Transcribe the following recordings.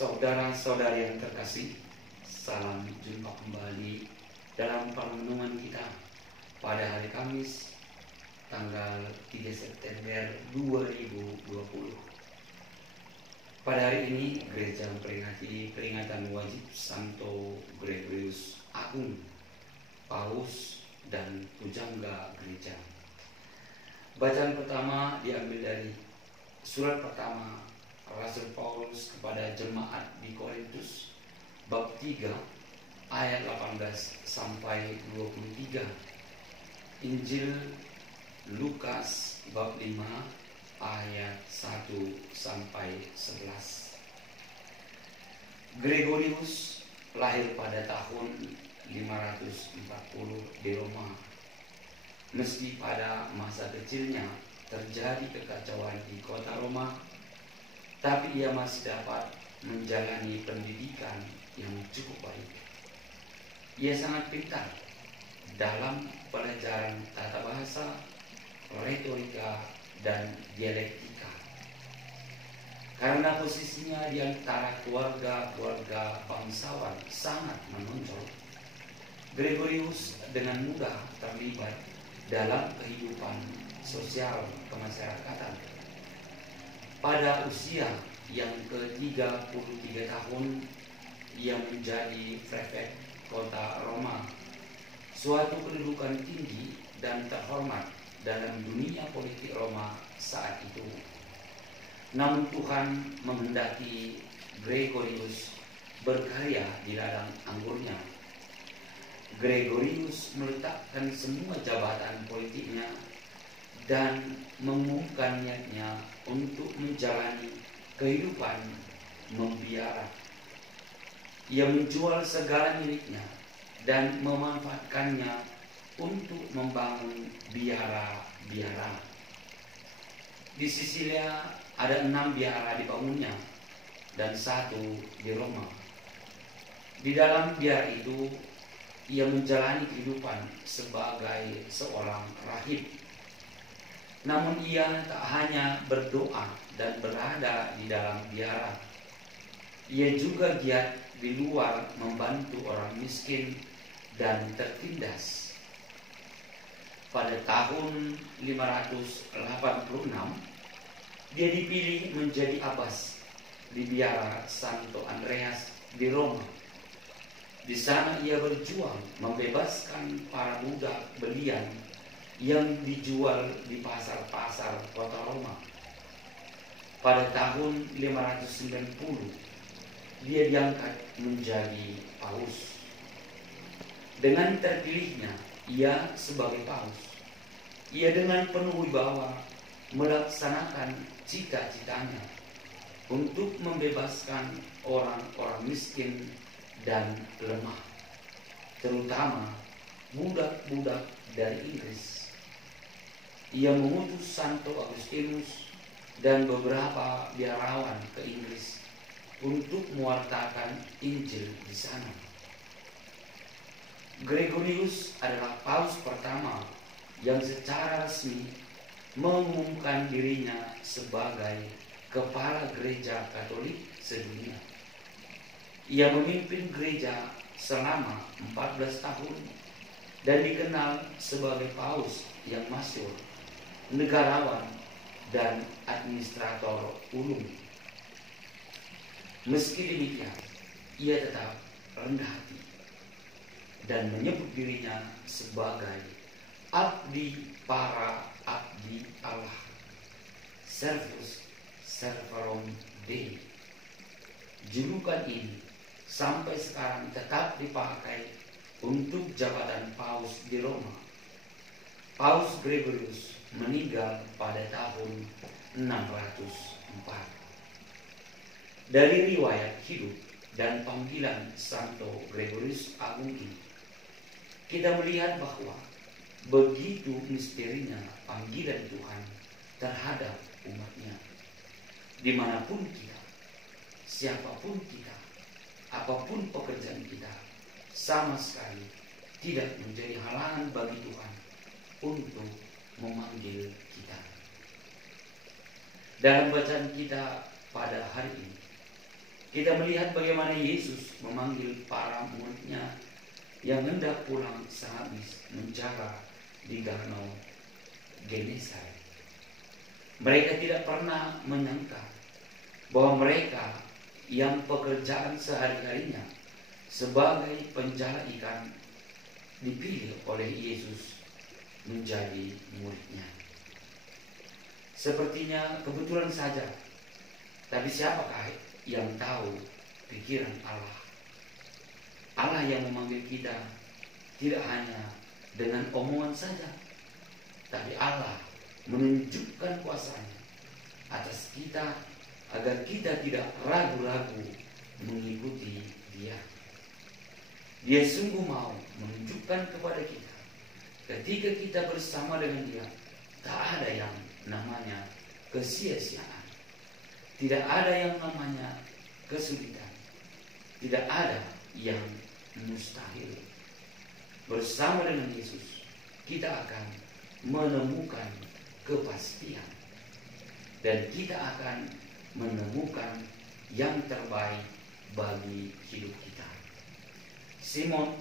Saudara-saudari yang terkasih, salam jumpa kembali dalam permenungan kita pada hari Kamis tanggal 3 September 2020. Pada hari ini gereja memperingati peringatan wajib Santo Gregorius Agung, Paus dan Pujangga Gereja. Bacaan pertama diambil dari surat pertama Rasul Paulus kepada jemaat di Korintus bab 3 ayat 18 sampai 23. Injil Lukas bab 5 ayat 1 sampai 11. Gregorius lahir pada tahun 540 di Roma. Meski pada masa kecilnya terjadi kekacauan di kota Roma, tapi ia masih dapat menjalani pendidikan yang cukup baik. Ia sangat pintar dalam pelajaran tata bahasa, retorika, dan dialektika. Karena posisinya di antara keluarga bangsawan sangat menonjol, Gregorius dengan mudah terlibat dalam kehidupan sosial kemasyarakatan. Pada usia yang ke-33 tahun, ia menjadi prefek kota Roma, suatu kedudukan tinggi dan terhormat dalam dunia politik Roma saat itu. Namun Tuhan menghendaki Gregorius berkarya di ladang anggurnya. Gregorius meletakkan semua jabatan politiknya dan mengumumkan niatnya untuk menjalani kehidupan membiara. Ia menjual segala miliknya dan memanfaatkannya untuk membangun biara-biara. Di Sisilia ada 6 biara dibangunnya dan 1 di Roma. Di dalam biara itu ia menjalani kehidupan sebagai seorang rahib. Namun ia tak hanya berdoa dan berada di dalam biara. Ia juga giat di luar membantu orang miskin dan tertindas. Pada tahun 586, dia dipilih menjadi abbas di biara Santo Andreas di Roma. Di sana ia berjuang membebaskan para budak belian yang dijual di pasar-pasar kota Roma. Pada tahun 590, dia diangkat menjadi paus. Dengan terpilihnya ia sebagai paus, ia dengan penuh wibawa melaksanakan cita-citanya untuk membebaskan orang-orang miskin dan lemah, terutama budak-budak dari Inggris. Ia mengutus Santo Agustinus dan beberapa biarawan ke Inggris untuk mewartakan Injil di sana. Gregorius adalah paus pertama yang secara resmi mengumumkan dirinya sebagai kepala gereja Katolik sedunia. Ia memimpin gereja selama 14 tahun dan dikenal sebagai paus yang masyhur, negarawan, dan administrator ulung. Meski demikian, ia tetap rendah hati dan menyebut dirinya sebagai abdi para abdi Allah, Servus Servorum Dei. Julukan ini sampai sekarang tetap dipakai untuk jabatan paus di Roma. Paus Gregorius meninggal pada tahun 604. Dari riwayat hidup dan panggilan Santo Gregorius Agung ini, kita melihat bahwa begitu misterinya panggilan Tuhan terhadap umatnya. Dimanapun kita, siapapun kita, apapun pekerjaan kita, sama sekali tidak menjadi halangan bagi Tuhan untuk memanggil kita. Dalam bacaan kita pada hari ini, kita melihat bagaimana Yesus memanggil para murid-Nya yang hendak pulang sehabis menjaga di danau Genesaret. Mereka tidak pernah menyangka bahwa mereka yang pekerjaan sehari-harinya sebagai penjala ikan dipilih oleh Yesus menjadi murid-Nya. Sepertinya kebetulan saja, tapi siapakah yang tahu pikiran Allah? Allah yang memanggil kita tidak hanya dengan omongan saja, tapi Allah menunjukkan kuasa-Nya atas kita agar kita tidak ragu-ragu mengikuti Dia. Dia sungguh mau menunjukkan kepada kita, ketika kita bersama dengan Dia, tak ada yang namanya kesia-siaan, tidak ada yang namanya kesulitan, tidak ada yang mustahil. Bersama dengan Yesus, kita akan menemukan kepastian, dan kita akan menemukan yang terbaik bagi hidup kita. Simon,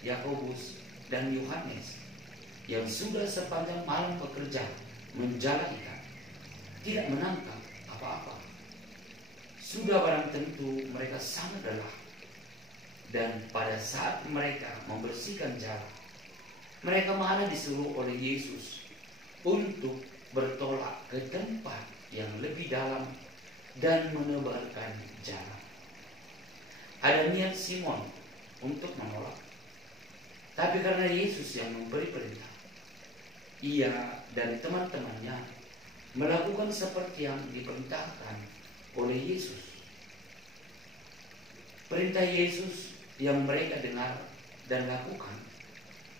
Yakobus, dan Yohanes yang sudah sepanjang malam bekerja menjala ikan tidak menangkap apa-apa. Sudah barang tentu mereka sangat lelah, dan pada saat mereka membersihkan jala, mereka malah disuruh oleh Yesus untuk bertolak ke tempat yang lebih dalam dan menebarkan jala. Ada niat Simon untuk menolak, tapi karena Yesus yang memberi perintah, ia dan teman-temannya melakukan seperti yang diperintahkan oleh Yesus. Perintah Yesus yang mereka dengar dan lakukan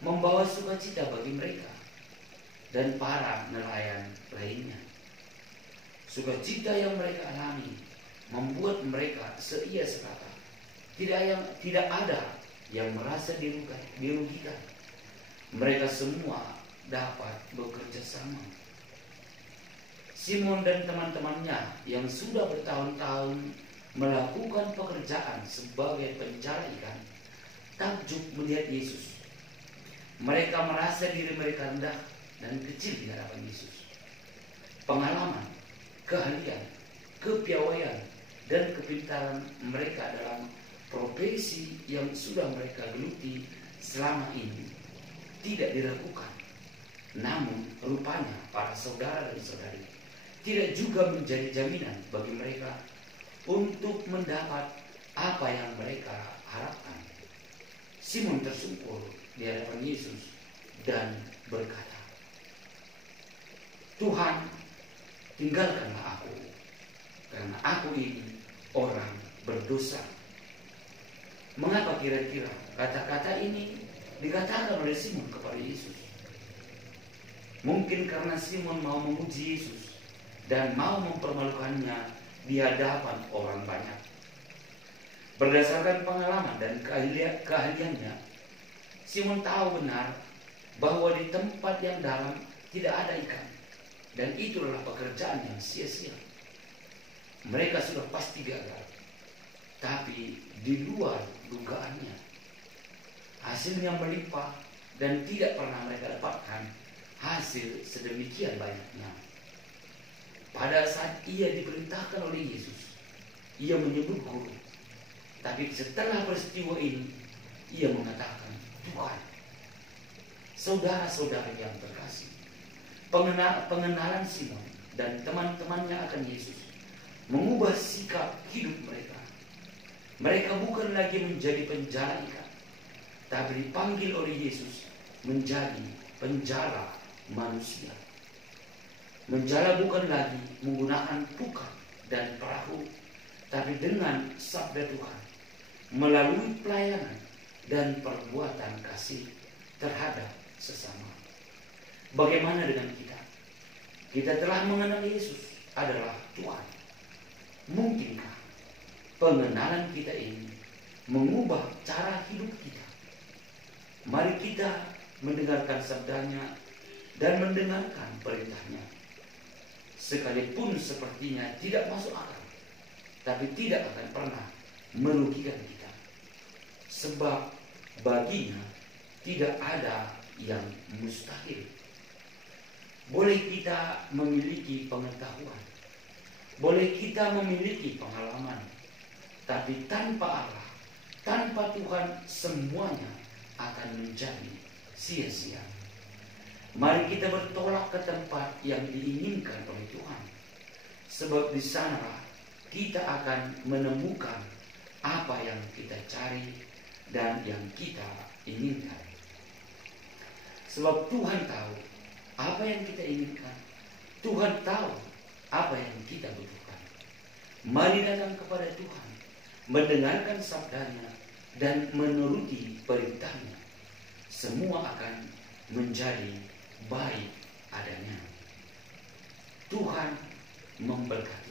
membawa sukacita bagi mereka dan para nelayan lainnya. Sukacita yang mereka alami membuat mereka seia sekata. Tidak ada yang merasa dirugikan. Mereka semua dapat bekerja sama. Simon dan teman-temannya yang sudah bertahun-tahun melakukan pekerjaan sebagai penjala ikan takjub melihat Yesus. Mereka merasa diri mereka rendah dan kecil di hadapan Yesus. Pengalaman, keahlian, kepiawaian, dan kepintaran mereka dalam profesi yang sudah mereka geluti selama ini tidak diragukan. Namun rupanya para saudara dan saudari tidak juga menjadi jaminan bagi mereka untuk mendapat apa yang mereka harapkan. Simon tersungkur di hadapan Yesus dan berkata, "Tuhan, tinggalkanlah aku, karena aku ini orang berdosa." Mengapa kira-kira kata-kata ini dikatakan oleh Simon kepada Yesus? Mungkin karena Simon mau memuji Yesus dan mau mempermalukannya di hadapan orang banyak. Berdasarkan pengalaman dan keahliannya, Simon tahu benar bahwa di tempat yang dalam tidak ada ikan, dan itulah pekerjaan yang sia-sia. Mereka sudah pasti gagal, tapi di luar dugaannya, hasilnya melimpah dan tidak pernah mereka dapatkan hasil sedemikian banyaknya. Pada saat ia diperintahkan oleh Yesus, ia menyebut guru. Tapi setelah peristiwa ini, ia mengatakan, "Tuhan." Saudara-saudara yang terkasih, pengenalan Simon dan teman-temannya akan Yesus mengubah sikap hidup mereka. Mereka bukan lagi menjadi penjala ikan, tapi dipanggil oleh Yesus menjadi penjala manusia. Menjala bukan lagi menggunakan pukat dan perahu, tapi dengan sabda Tuhan, melalui pelayanan dan perbuatan kasih terhadap sesama. Bagaimana dengan kita? Kita telah mengenal Yesus adalah Tuhan. Mungkinkah pengenalan kita ini mengubah cara hidup kita? Mari kita mendengarkan sabdanya dan mendengarkan perintahnya. Sekalipun sepertinya tidak masuk akal, tapi tidak akan pernah merugikan kita. Sebab baginya tidak ada yang mustahil. Boleh kita memiliki pengetahuan, boleh kita memiliki pengalaman, tapi tanpa Allah, tanpa Tuhan, semuanya akan menjadi sia-sia. Mari kita bertolak ke tempat yang diinginkan oleh Tuhan, sebab di sana kita akan menemukan apa yang kita cari dan yang kita inginkan. Sebab Tuhan tahu apa yang kita inginkan, Tuhan tahu apa yang kita butuhkan. Mari datang kepada Tuhan, mendengarkan sabdanya dan menuruti perintahnya. Semua akan menjadi baik adanya. Tuhan memberkati.